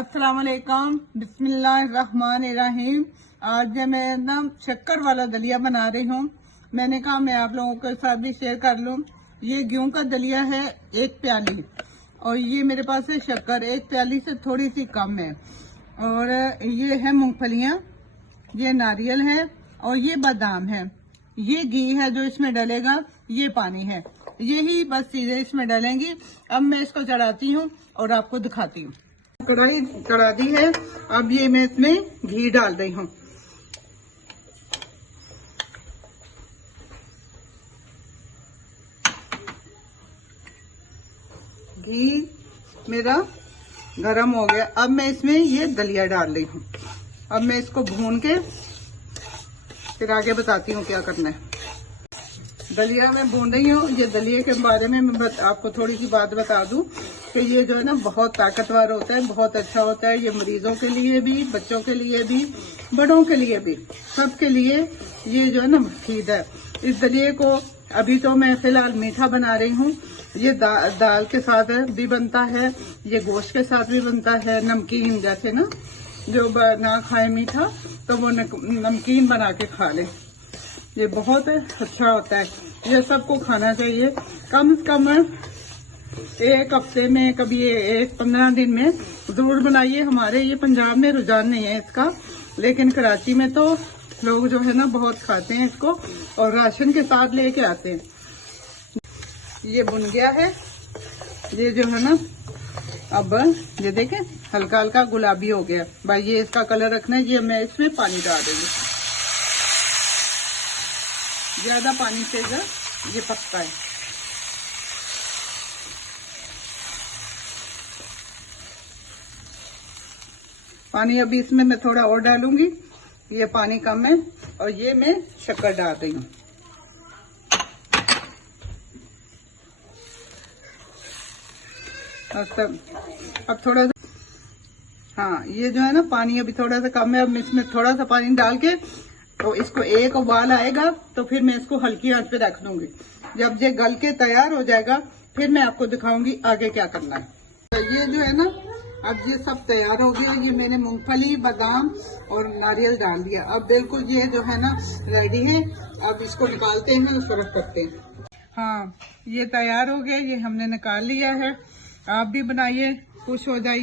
अस्सलाम वालेकुम, बिस्मिल्लाहिर्रहमानिर्रहीम। आज मैं ना शक्कर वाला दलिया बना रही हूँ। मैंने कहा मैं आप लोगों के साथ भी शेयर कर लूँ। ये गेहूं का दलिया है 1 प्याली, और ये मेरे पास है शक्कर 1 प्याली से थोड़ी सी कम है, और ये है मूंगफलियाँ, ये नारियल है, और ये बादाम है। ये घी है जो इसमें डलेगा, ये पानी है, यही बस चीजें इसमें डलेंगी। अब मैं इसको चढ़ाती हूँ और आपको दिखाती हूँ। कढ़ाई चढ़ा दी है, अब ये मैं इसमें घी डाल रही हूँ। घी मेरा गरम हो गया। अब मैं इसमें ये दलिया डाल रही हूँ। अब मैं इसको भून के फिर आगे बताती हूँ क्या करना है। दलिया मैं भून रही हूँ। ये दलिए के बारे में मैं आपको थोड़ी सी बात बता दूं कि ये जो है ना बहुत ताकतवर होता है, बहुत अच्छा होता है। ये मरीजों के लिए भी, बच्चों के लिए भी, बड़ों के लिए भी, सबके लिए ये जो है ना मुफीद है। इस दलिए को अभी तो मैं फिलहाल मीठा बना रही हूँ। ये दाल के साथ भी बनता है, ये गोश्त के साथ भी बनता है। नमकीन जैसे ना जो ना खाए मीठा तो वो नमकीन बना के खा ले। ये बहुत अच्छा होता है, ये सबको खाना चाहिए। कम से कम 1 हफ्ते में, कभी 15 दिन में जरूर बनाइए। हमारे ये पंजाब में रुझान नहीं है इसका, लेकिन कराची में तो लोग जो है ना बहुत खाते हैं इसको, और राशन के साथ लेके आते हैं। ये बुन गया है, ये जो है ना अब ये देखें हल्का हल्का गुलाबी हो गया। भाई ये इसका कलर रखना है। ये मैं इसमें पानी डाल दूंगी, ज्यादा पानी से ये पकता है। पानी अभी इसमें मैं थोड़ा और डालूंगी, ये पानी कम है। और ये मैं शक्कर डाल रही हूँ। अब थोड़ा सा, हाँ ये जो है ना पानी अभी थोड़ा सा कम है। अब मैं इसमें थोड़ा सा पानी डाल के तो इसको एक उबाल आएगा तो फिर मैं इसको हल्की आंच पे रख दूंगी। जब ये गल के तैयार हो जाएगा फिर मैं आपको दिखाऊंगी आगे क्या करना है। तो ये जो है ना अब ये सब तैयार हो गया। ये मैंने मूंगफली, बादाम और नारियल डाल दिया। अब बिल्कुल ये जो है ना रेडी है। अब इसको निकालते हैं, उसको रख सकते हैं। हाँ ये तैयार हो गया, ये हमने निकाल लिया है। आप भी बनाइए, खुश हो जाइए।